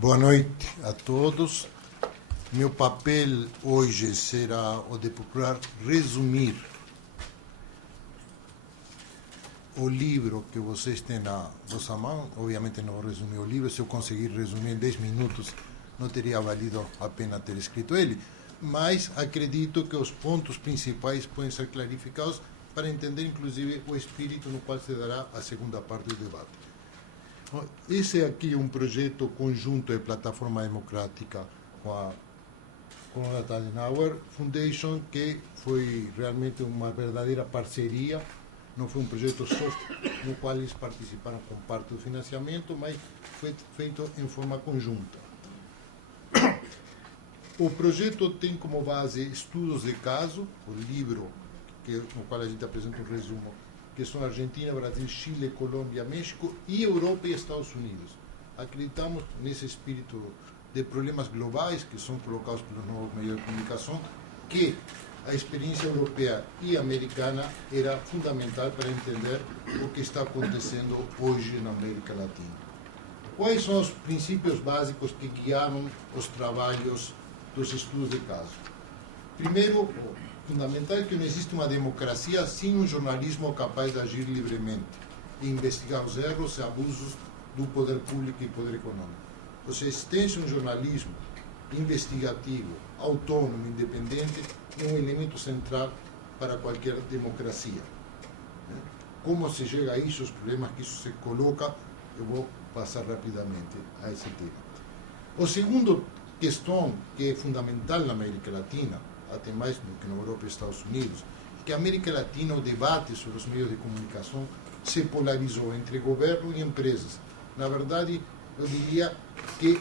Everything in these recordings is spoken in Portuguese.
Boa noite a todos. Meu papel hoje será o de procurar resumir o livro que vocês têm na vossa mão. Obviamente não vou resumir o livro, se eu conseguir resumir em 10 minutos não teria valido a pena ter escrito ele, mas acredito que os pontos principais podem ser clarificados para entender inclusive o espírito no qual se dará a segunda parte do debate. Esse aqui é um projeto conjunto de Plataforma Democrática com a Konrad Adenauer Foundation, que foi realmente uma verdadeira parceria. Não foi um projeto só no qual eles participaram com parte do financiamento, mas foi feito em forma conjunta. O projeto tem como base estudos de caso, o livro no qual a gente apresenta um resumo, que são Argentina, Brasil, Chile, Colômbia, México e Europa e Estados Unidos. Acreditamos nesse espírito de problemas globais que são colocados pelos novos meios de comunicação, que a experiência europeia e americana era fundamental para entender o que está acontecendo hoje na América Latina. Quais são os princípios básicos que guiaram os trabalhos dos estudos de caso? Primeiro, fundamental é que não existe uma democracia sem um jornalismo capaz de agir livremente e investigar os erros e abusos do poder público e poder econômico. Ou seja, a existência de um jornalismo investigativo, autônomo, independente, é um elemento central para qualquer democracia. Como se chega a isso, os problemas que isso se coloca, eu vou passar rapidamente a esse tema. A segunda questão que é fundamental na América Latina, até mais do que na Europa e Estados Unidos, que a América Latina, o debate sobre os meios de comunicação se polarizou entre governo e empresas. Na verdade, eu diria que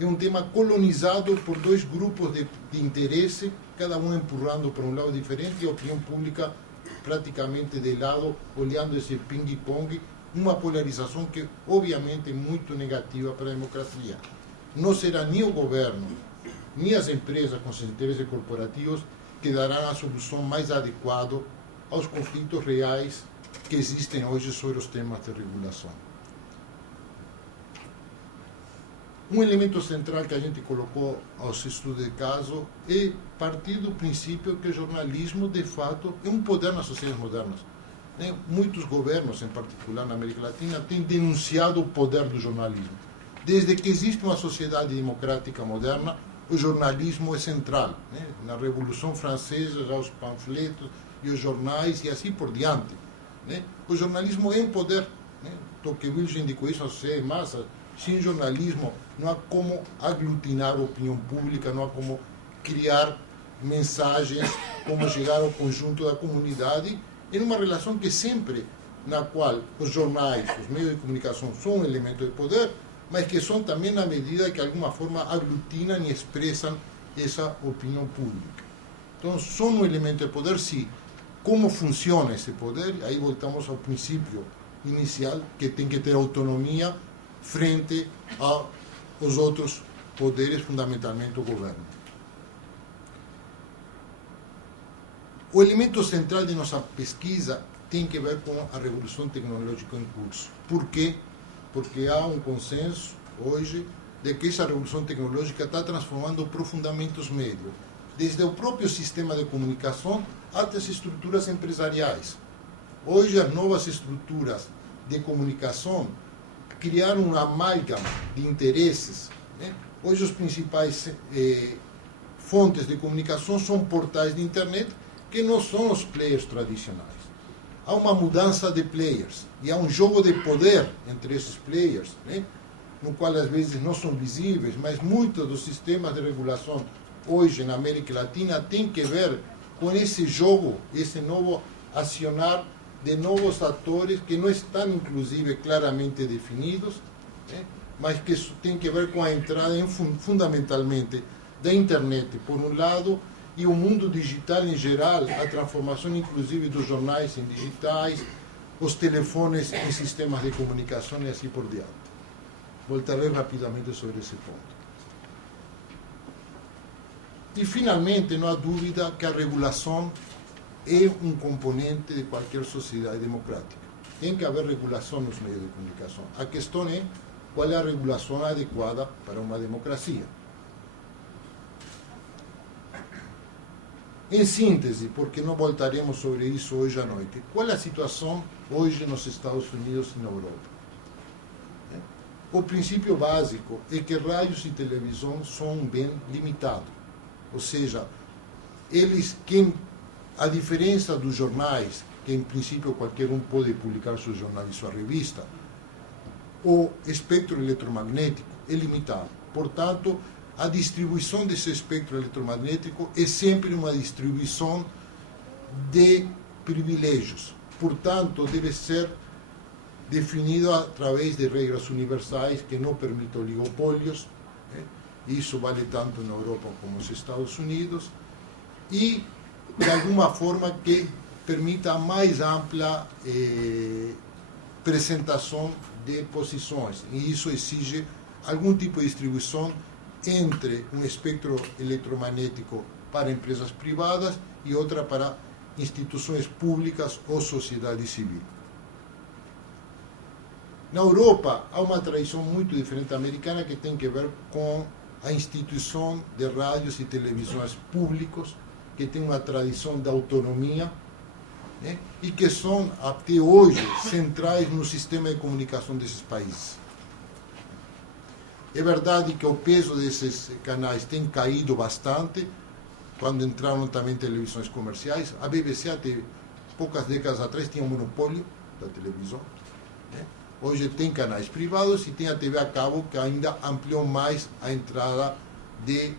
é um tema colonizado por dois grupos de interesse, cada um empurrando para um lado diferente e a opinião pública praticamente de lado, olhando esse ping-pong, uma polarização que obviamente é muito negativa para a democracia. Não será nem o governo, nem as empresas com seus interesses corporativos que darão a solução mais adequada aos conflitos reais que existem hoje sobre os temas de regulação. Um elemento central que a gente colocou aos estudos de caso é partir do princípio que o jornalismo, de fato, é um poder nas sociedades modernas. Muitos governos, em particular na América Latina, têm denunciado o poder do jornalismo. Desde que existe uma sociedade democrática moderna, o jornalismo é central. Na Revolução Francesa, já os panfletos e os jornais e assim por diante. O jornalismo é um poder. Tocqueville já indicou isso, a sociedade de massa. Sem jornalismo não há como aglutinar a opinião pública, não há como criar mensagens, como chegar ao conjunto da comunidade, em uma relação que sempre, na qual os jornais, os meios de comunicação são um elemento de poder, mas que são também na medida que de alguma forma aglutinam e expressam essa opinião pública. Então, são um elemento de poder, sim. Como funciona esse poder? Aí voltamos ao princípio inicial, que tem que ter autonomia frente aos outros poderes, fundamentalmente o governo. O elemento central de nossa pesquisa tem que ver com a revolução tecnológica em curso. Por quê? Porque há um consenso hoje de que essa revolução tecnológica está transformando profundamente os meios, desde o próprio sistema de comunicação até as estruturas empresariais. Hoje, as novas estruturas de comunicação criaram uma amálgama de interesses. Hoje, os principais fontes de comunicação são portais de internet que não são os players tradicionais. Há uma mudança de players e há um jogo de poder entre esses players, no qual às vezes não são visíveis, mas muitos dos sistemas de regulação hoje na América Latina têm que ver com esse jogo, esse novo acionar de novos atores que não estão, inclusive, claramente definidos, mas que tem que ver com a entrada, fundamentalmente, da internet, por um lado, e o mundo digital em geral, a transformação, inclusive, dos jornais em digitais, os telefones em sistemas de comunicação e assim por diante. Voltarei rapidamente sobre esse ponto. E, finalmente, não há dúvida que a regulação é um componente de qualquer sociedade democrática. Tem que haver regulação nos meios de comunicação. A questão é qual é a regulação adequada para uma democracia. Em síntese, porque não voltaremos sobre isso hoje à noite, qual é a situação hoje nos Estados Unidos e na Europa? O princípio básico é que rádios e televisão são um bem limitado, ou seja, a diferença dos jornais, que em princípio qualquer um pode publicar seu jornal e sua revista, o espectro eletromagnético é limitado. Portanto, a distribuição desse espectro eletromagnético é sempre uma distribuição de privilégios. Portanto, deve ser definido através de regras universais que não permitam oligopólios. Isso vale tanto na Europa como nos Estados Unidos. E, de alguma forma, que permita a mais ampla apresentação de posições. E isso exige algum tipo de distribuição entre um espectro eletromagnético para empresas privadas e outra para instituições públicas ou sociedade civil. Na Europa, há uma tradição muito diferente da americana que tem que ver com a instituição de rádios e televisões públicos, que tem uma tradição de autonomia, né, e que são, até hoje, centrais no sistema de comunicação desses países. É verdade que o peso desses canais tem caído bastante, quando entraram também televisões comerciais. A BBC, até poucas décadas atrás, tinha um monopólio da televisão. Né? Hoje tem canais privados e tem a TV a cabo, que ainda ampliou mais a entrada de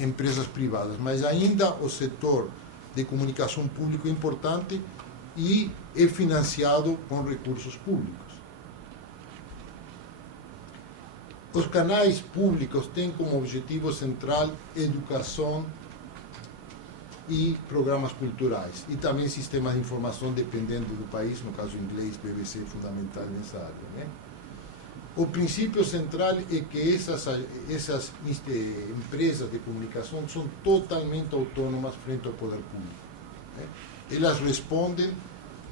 empresas privadas. Mas ainda o setor de comunicação público é importante e é financiado com recursos públicos. Os canais públicos têm como objetivo central educação e programas culturais, e também sistemas de informação dependendo do país, no caso inglês, BBC é fundamental nessa área. Né? O princípio central é que essas empresas de comunicação são totalmente autônomas frente ao poder público. Né? Elas respondem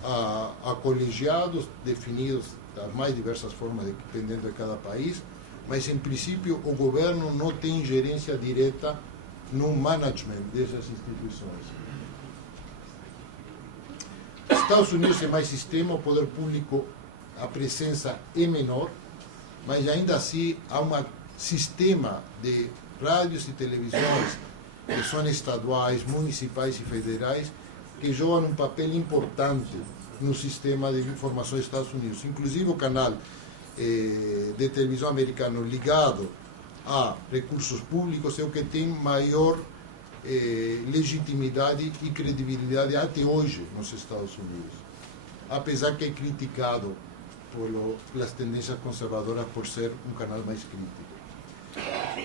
a colegiados definidos das mais diversas formas, dependendo de cada país, mas em princípio o governo não tem ingerência direta no management dessas instituições. Estados Unidos é mais sistema, o poder público, a presença é menor, mas ainda assim há um sistema de rádios e televisões que são estaduais, municipais e federais, que jogam um papel importante no sistema de informação dos Estados Unidos. Inclusive o canal de televisão americano ligado a recursos públicos é o que tem maior legitimidade e credibilidade até hoje nos Estados Unidos, apesar que é criticado pelas tendências conservadoras por ser um canal mais crítico.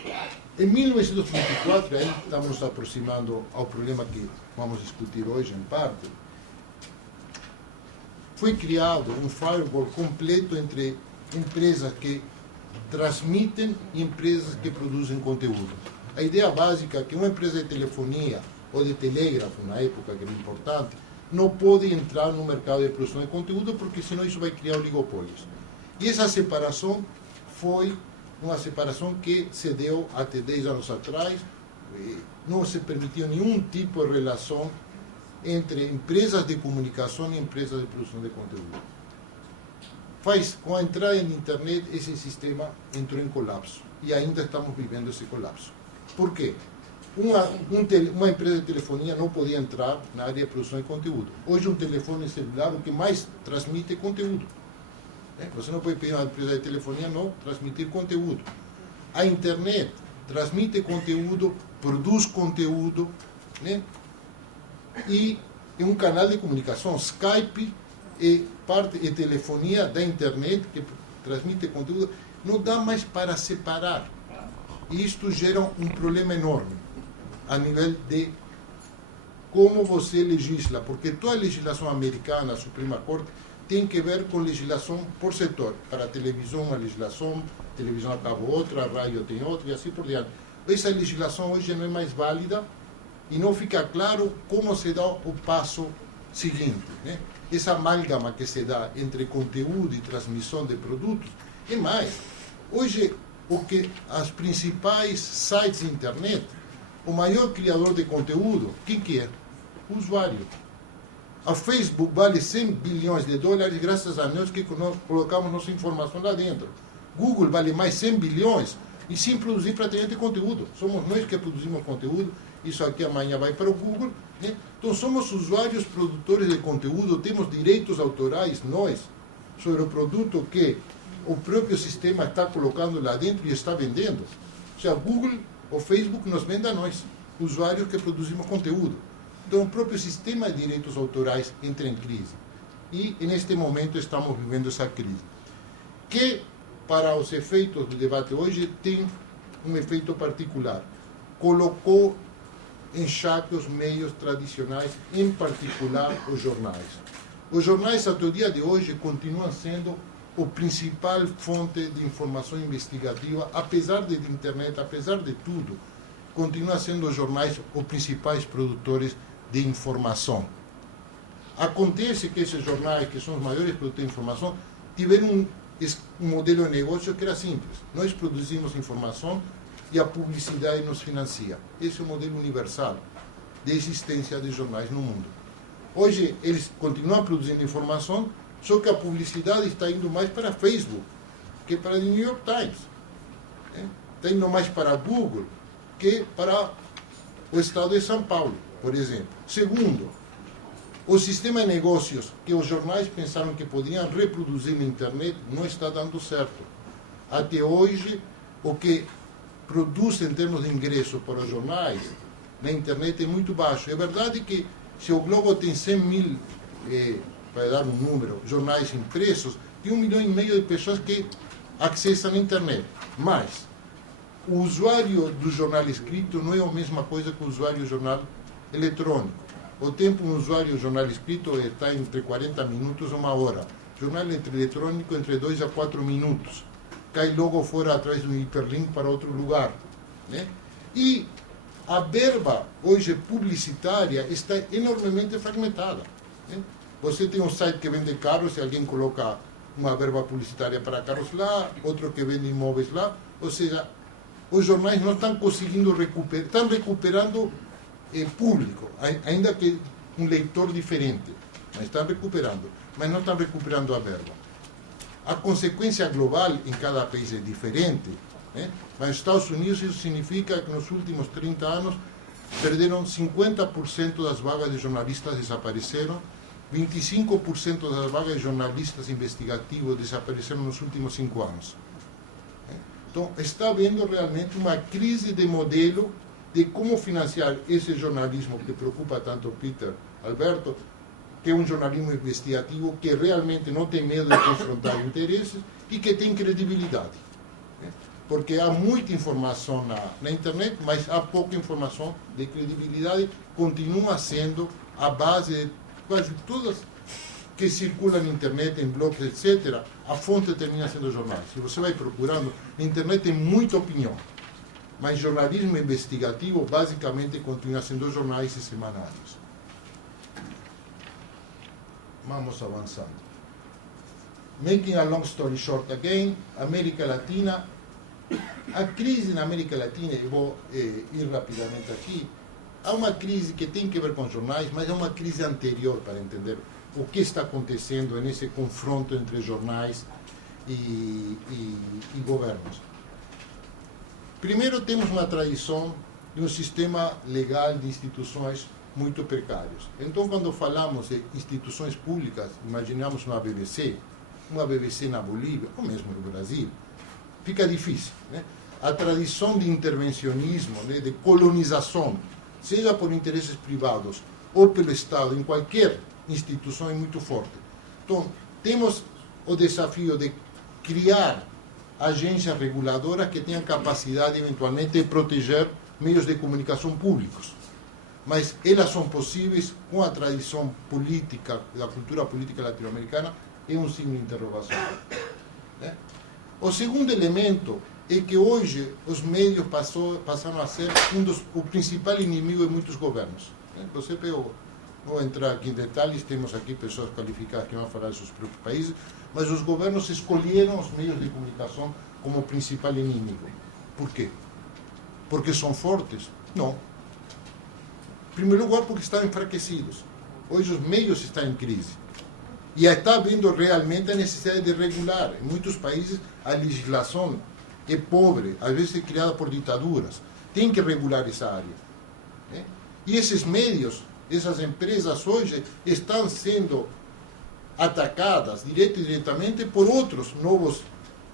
Em 1924, aí estamos nos aproximando ao problema que vamos discutir hoje em parte, foi criado um firewall completo entre empresas que transmitem e empresas que produzem conteúdo. A ideia básica é que uma empresa de telefonia ou de telégrafo, na época que era importante, não pode entrar no mercado de produção de conteúdo, porque senão isso vai criar oligopólios. E essa separação foi uma separação que se deu até 10 anos atrás. Não se permitiu nenhum tipo de relação entre empresas de comunicação e empresas de produção de conteúdo. Com a entrada na internet, esse sistema entrou em colapso. E ainda estamos vivendo esse colapso. Por quê? Uma empresa de telefonia não podia entrar na área de produção de conteúdo. Hoje, um telefone celular, o que mais transmite é conteúdo. Você não pode pedir a uma empresa de telefonia não transmitir conteúdo. A internet transmite conteúdo, produz conteúdo, né? E é um canal de comunicação. Skype é telefonia da internet que transmite conteúdo. Não dá mais para separar. E isto gera um problema enorme a nível de como você legisla, porque toda a legislação americana, a Suprema Corte, tem que ver com legislação por setor. Para a televisão, uma legislação, televisão a cabo outra, a rádio tem outra, e assim por diante. Essa legislação hoje não é mais válida e não fica claro como se dá o passo seguinte. Né? Essa amálgama que se dá entre conteúdo e transmissão de produtos é mais. Hoje, as principais sites de internet, o maior criador de conteúdo, quem que é? O usuário. A Facebook vale 100 bilhões de dólares graças a nós que colocamos nossa informação lá dentro. Google vale mais 100 bilhões e sem produzir praticamente conteúdo. Somos nós que produzimos conteúdo, isso aqui amanhã vai para o Google. Né? Então somos usuários produtores de conteúdo, temos direitos autorais, nós, sobre o produto que o próprio sistema está colocando lá dentro e está vendendo. Ou seja, Google ou Facebook nos vende a nós, usuários que produzimos conteúdo. Então o próprio sistema de direitos autorais entra em crise. E neste momento estamos vivendo essa crise. Que, para os efeitos do debate hoje, tem um efeito particular. Colocou em xeque os meios tradicionais, em particular os jornais. Os jornais, até o dia de hoje, continuam sendo a principal fonte de informação investigativa, apesar de internet, apesar de tudo, continuam sendo os jornais os principais produtores de informação. Acontece que esses jornais, que são os maiores produtores de informação, tiveram um modelo de negócio que era simples. Nós produzimos informação e a publicidade nos financia. Esse é o modelo universal de existência de jornais no mundo. Hoje, eles continuam produzindo informação, só que a publicidade está indo mais para Facebook que para o New York Times. Está indo mais para Google que para o estado de São Paulo, por exemplo. Segundo, o sistema de negócios que os jornais pensaram que podiam reproduzir na internet não está dando certo. Até hoje, o que produz em termos de ingresso para os jornais na internet é muito baixo. É verdade que se o Globo tem 100 mil, para dar um número, jornais impressos, tem 1,5 milhão de pessoas que acessam a internet. Mas o usuário do jornal escrito não é a mesma coisa que o usuário do jornal eletrônico. O tempo um usuário do jornal escrito está entre 40 minutos e 1 hora. Jornal eletrônico entre 2 a 4 minutos. Cai logo fora através de um hiperlink para outro lugar. Né? E a verba hoje publicitária está enormemente fragmentada. Né? Você tem um site que vende carros e alguém coloca uma verba publicitária para carros lá, outro que vende imóveis lá. Ou seja, os jornais não estão conseguindo recuperar, estão recuperando público, ainda que um leitor diferente, mas estão recuperando, mas não estão recuperando a verba. A consequência global em cada país é diferente, né? Mas nos Estados Unidos isso significa que nos últimos 30 anos perderam 50% das vagas de jornalistas, desapareceram, 25% das vagas de jornalistas investigativos desapareceram nos últimos 5 anos. Então, está havendo realmente uma crise de modelo de como financiar esse jornalismo que preocupa tanto o Peter Alberto, que é um jornalismo investigativo que realmente não tem medo de confrontar interesses e que tem credibilidade. Porque há muita informação na internet, mas há pouca informação de credibilidade, continua sendo a base de quase todas que circulam na internet, em blogs, etc., a fonte termina sendo jornais. Se você vai procurando, na internet tem muita opinião, mas jornalismo investigativo basicamente continua sendo jornais e semanários. Vamos avançando. Making a long story short again, América Latina. A crise na América Latina, eu vou ir rapidamente aqui, há uma crise que tem que ver com jornais, mas é uma crise anterior para entender o que está acontecendo nesse confronto entre jornais e governos. Primeiro, temos uma tradição de um sistema legal de instituições muito precários. Então, quando falamos de instituições públicas, imaginamos uma BBC na Bolívia, ou mesmo no Brasil, fica difícil. Né? A tradição de intervencionismo, né, de colonização, seja por interesses privados ou pelo Estado, em qualquer instituição é muito forte. Então, temos o desafio de criar agências reguladoras que tenham capacidade, eventualmente, de proteger meios de comunicação públicos. Mas elas são possíveis com a tradição política, da cultura política latino-americana, é um signo de interrogação. Né? O segundo elemento é que hoje os meios passaram a ser o principal inimigo de muitos governos. Né? Você pegou Não vou entrar aqui em detalhes, temos aqui pessoas qualificadas que vão falar dos seus próprios países, mas os governos escolheram os meios de comunicação como principal inimigo. Por quê? Porque são fortes? Não. Em primeiro lugar, porque estão enfraquecidos. Hoje os meios estão em crise. E está havendo realmente a necessidade de regular. Em muitos países a legislação é pobre, às vezes é criada por ditaduras. Tem que regular essa área. Né? E esses meios, essas empresas hoje estão sendo atacadas diretamente por outros novos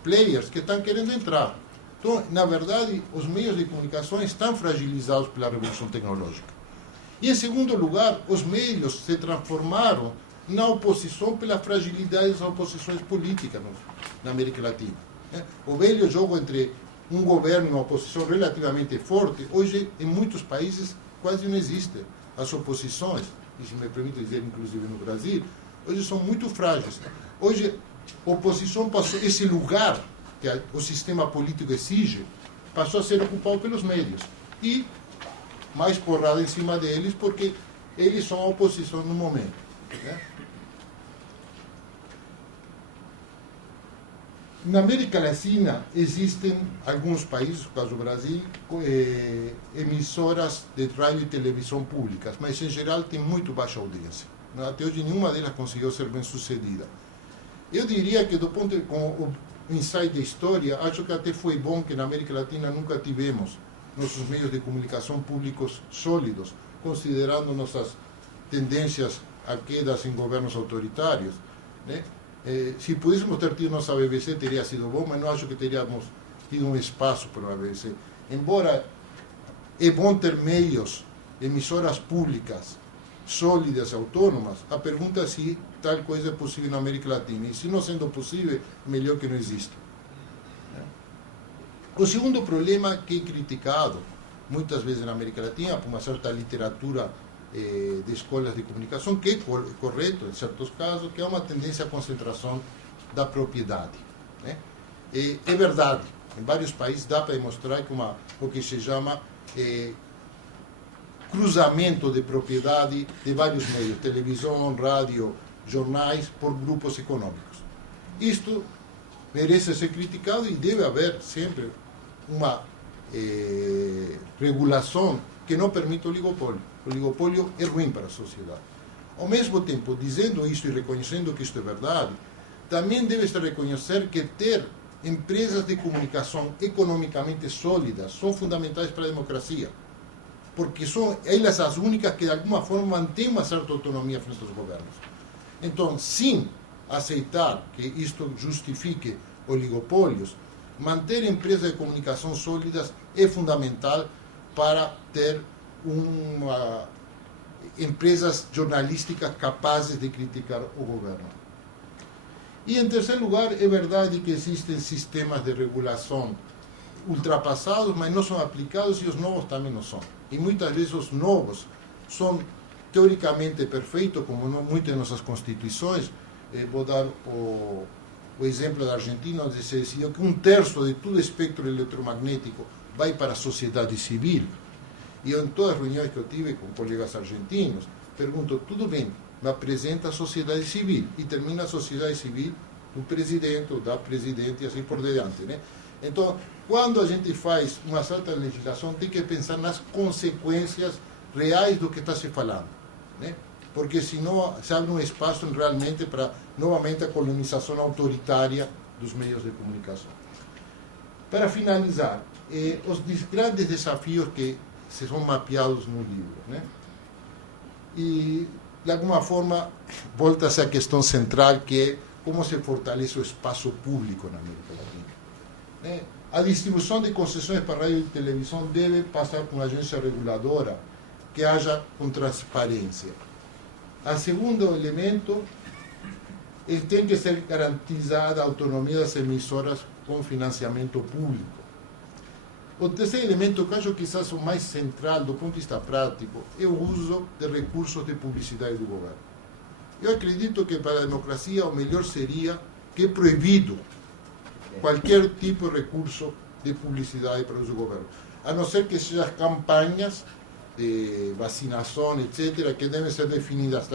players que estão querendo entrar. Então, na verdade, os meios de comunicação estão fragilizados pela revolução tecnológica. E, em segundo lugar, os meios se transformaram na oposição pela fragilidade das oposições políticas na América Latina. O velho jogo entre um governo e uma oposição relativamente forte, hoje, em muitos países, quase não existe. As oposições, e se me permite dizer, inclusive no Brasil, hoje são muito frágeis. Hoje, a oposição passou, esse lugar que o sistema político exige, passou a ser ocupado pelos meios. E mais porrada em cima deles, porque eles são a oposição no momento. Né? Na América Latina existem alguns países, no caso do Brasil, emissoras de rádio e televisão públicas, mas em geral tem muito baixa audiência. Até hoje nenhuma delas conseguiu ser bem sucedida. Eu diria que do ponto de com o insight da história, acho que até foi bom que na América Latina nunca tivemos nossos meios de comunicação públicos sólidos, considerando nossas tendências a quedas em governos autoritários. Né? Se pudéssemos ter tido nossa BBC, teria sido bom, mas não acho que teríamos tido um espaço para a BBC. Embora é bom ter meios, emissoras públicas sólidas, autônomas, a pergunta é se tal coisa é possível na América Latina. E se não sendo possível, melhor que não exista. O segundo problema que é criticado muitas vezes na América Latina por uma certa literatura de escolas de comunicação, que é correto em certos casos, que é uma tendência à concentração da propriedade. Né? É verdade, em vários países dá para demonstrar que o que se chama cruzamento de propriedade de vários meios, televisão, rádio, jornais, por grupos econômicos. Isto merece ser criticado e deve haver sempre uma regulação que não permita o oligopólio. O oligopólio é ruim para a sociedade. Ao mesmo tempo, dizendo isso e reconhecendo que isto é verdade, também deve-se reconhecer que ter empresas de comunicação economicamente sólidas são fundamentais para a democracia, porque são elas as únicas que de alguma forma mantêm uma certa autonomia frente aos governos. Então, sem aceitar que isto justifique oligopólios, manter empresas de comunicação sólidas é fundamental para ter empresas jornalísticas capazes de criticar o governo. E, em terceiro lugar, é verdade que existem sistemas de regulação ultrapassados, mas não são aplicados, e os novos também não são. E muitas vezes os novos são teoricamente perfeitos, como muitas de nossas constituições. Vou dar o exemplo da Argentina, onde se decidiu que 1/3 de todo o espectro eletromagnético vai para a sociedade civil. E em todas as reuniões que eu tive com colegas argentinos, pergunto, tudo bem, me apresenta a sociedade civil, e termina a sociedade civil do presidente ou da presidente e assim por diante. Né? Então, quando a gente faz uma certa legislação, tem que pensar nas consequências reais do que está se falando. Né? Porque senão se abre um espaço realmente para, novamente, a colonização autoritária dos meios de comunicação. Para finalizar, os grandes desafios que são mapeados no livro. Né? E, de alguma forma, volta-se à questão central, que é como se fortalece o espaço público na América Latina. Né? A distribuição de concessões para rádio e televisão deve passar por uma agência reguladora que haja com transparência. O segundo elemento, tem que ser garantizada a autonomia das emissoras com financiamento público. O terceiro elemento, que eu acho quizás o mais central do ponto de vista prático, é o uso de recursos de publicidade do governo. Eu acredito que para a democracia o melhor seria que é proibido qualquer tipo de recurso de publicidade para os governos, a não ser que sejam campanhas de vacinação, etc., que devem ser definidas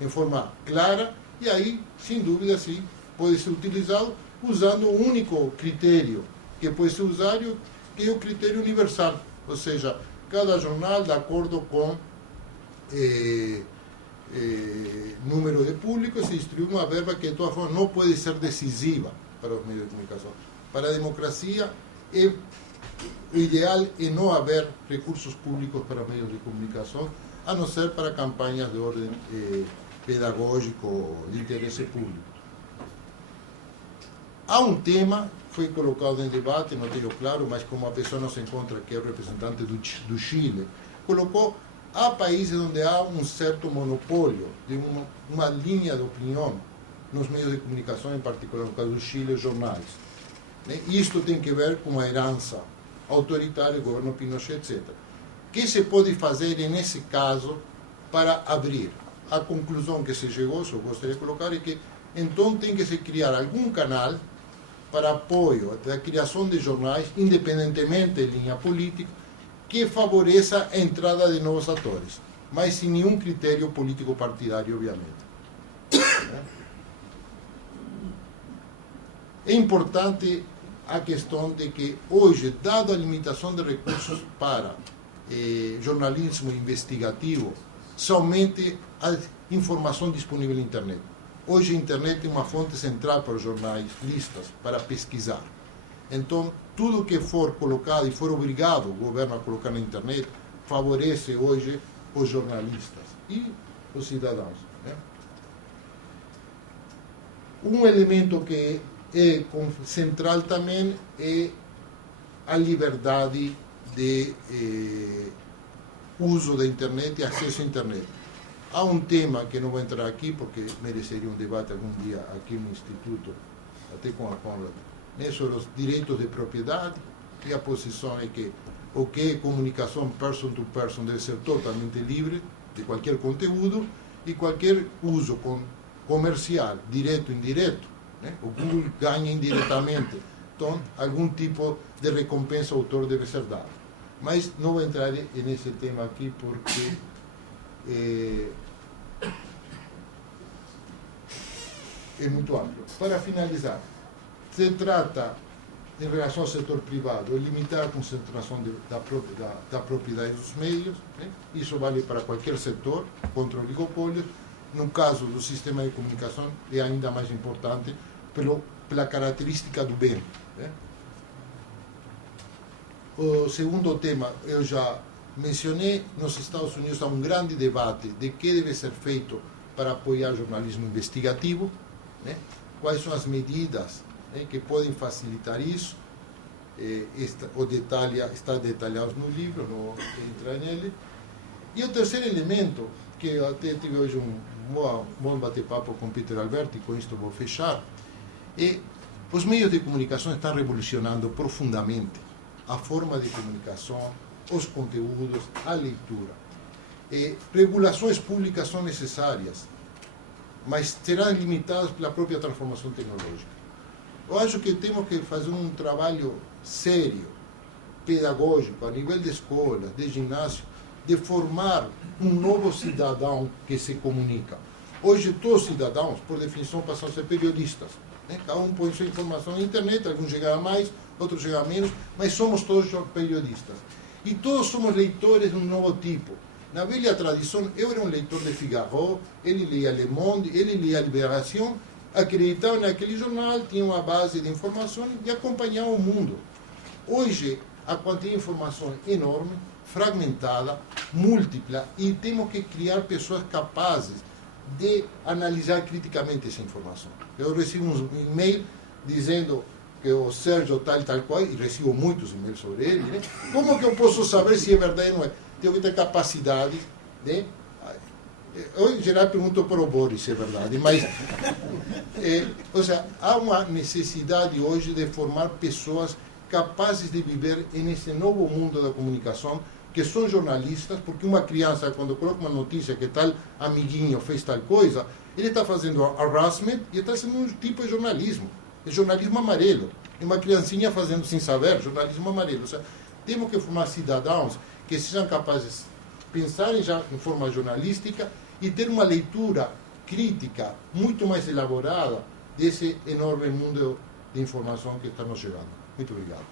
em forma clara, e aí, sem dúvida, sim, pode ser utilizado usando o único critério que pode ser usado, que é o critério universal, ou seja, cada jornal, de acordo com número de público, se distribui uma verba que, de todas formas, não pode ser decisiva para os meios de comunicação. Para a democracia, o ideal é não haver recursos públicos para meios de comunicação, a não ser para campanhas de ordem pedagógico, de interesse público. Há um tema, foi colocado em debate, não tenho claro, mas como a pessoa não se encontra, que é o representante do Chile, colocou, há países onde há um certo monopólio de uma linha de opinião nos meios de comunicação, em particular no caso do Chile, jornais. Isto tem que ver com a herança autoritária, governo Pinochet, etc. O que se pode fazer nesse caso para abrir? A conclusão que se chegou, se eu gostaria de colocar, é que então tem que se criar algum canal para apoio da criação de jornais, independentemente de linha política, que favoreça a entrada de novos atores, mas sem nenhum critério político partidário, obviamente. É importante a questão de que hoje, dado a limitação de recursos para jornalismo investigativo, somente a informação disponível na internet. Hoje a internet é uma fonte central para os jornalistas para pesquisar. Então, tudo que for colocado e for obrigado o governo a colocar na internet, favorece hoje os jornalistas e os cidadãos. Um elemento que é central também é a liberdade de uso da internet e acesso à internet. Há um tema que não vou entrar aqui, porque mereceria um debate algum dia aqui no Instituto, até com a Conrad, sobre os direitos de propriedade, e a posição é que o que é comunicação person to person deve ser totalmente livre de qualquer conteúdo e qualquer uso comercial, direto ou indireto, o Google ganha indiretamente, então algum tipo de recompensa ao autor deve ser dada. Mas não vou entrar nesse tema aqui porque é muito amplo. Para finalizar, se trata, em relação ao setor privado, limitar a concentração da propriedade dos meios. Isso vale para qualquer setor, contra oligopólios. No caso do sistema de comunicação, é ainda mais importante pela característica do bem. O segundo tema, eu já mencionei, nos Estados Unidos há um grande debate de que deve ser feito para apoiar o jornalismo investigativo, quais são as medidas que podem facilitar isso. Está detalhado no livro, não vou entrar nele. E o terceiro elemento, que eu até tive hoje um bom bate-papo com Peter Alberti, e com isto vou fechar, é os meios de comunicação estão revolucionando profundamente a forma de comunicação, os conteúdos, a leitura. Regulações públicas são necessárias, mas serão limitadas pela própria transformação tecnológica. Eu acho que temos que fazer um trabalho sério, pedagógico, a nível de escola, de ginásio, de formar um novo cidadão que se comunica. Hoje, todos os cidadãos, por definição, passam a ser periodistas. Cada um põe sua informação na internet, alguns chegam mais, outros chegam menos, mas somos todos periodistas. E todos somos leitores de um novo tipo. Na velha tradição, eu era um leitor de Figaro, ele lia Le Monde, ele lia Libération, acreditava naquele jornal, tinha uma base de informação e acompanhava o mundo. Hoje, a quantidade de informação é enorme, fragmentada, múltipla, e temos que criar pessoas capazes de analisar criticamente essa informação. Eu recebo um e-mail dizendo que o Sérgio tal qual, e recebo muitos e-mails sobre ele, Como que eu posso saber se é verdade ou não é? Tenho que ter capacidade de... Eu, em geral, pergunto para o Boris se é verdade, mas... ou seja, há uma necessidade hoje de formar pessoas capazes de viver nesse novo mundo da comunicação, que são jornalistas, porque uma criança, quando coloca uma notícia que tal amiguinho fez tal coisa, ele está fazendo harassment e está sendo um tipo de jornalismo. É jornalismo amarelo. É uma criancinha fazendo sem saber, jornalismo amarelo. Ou seja, temos que formar cidadãos que sejam capazes pensarem já em forma jornalística e ter uma leitura crítica muito mais elaborada desse enorme mundo de informação que está nos chegando. Muito obrigado.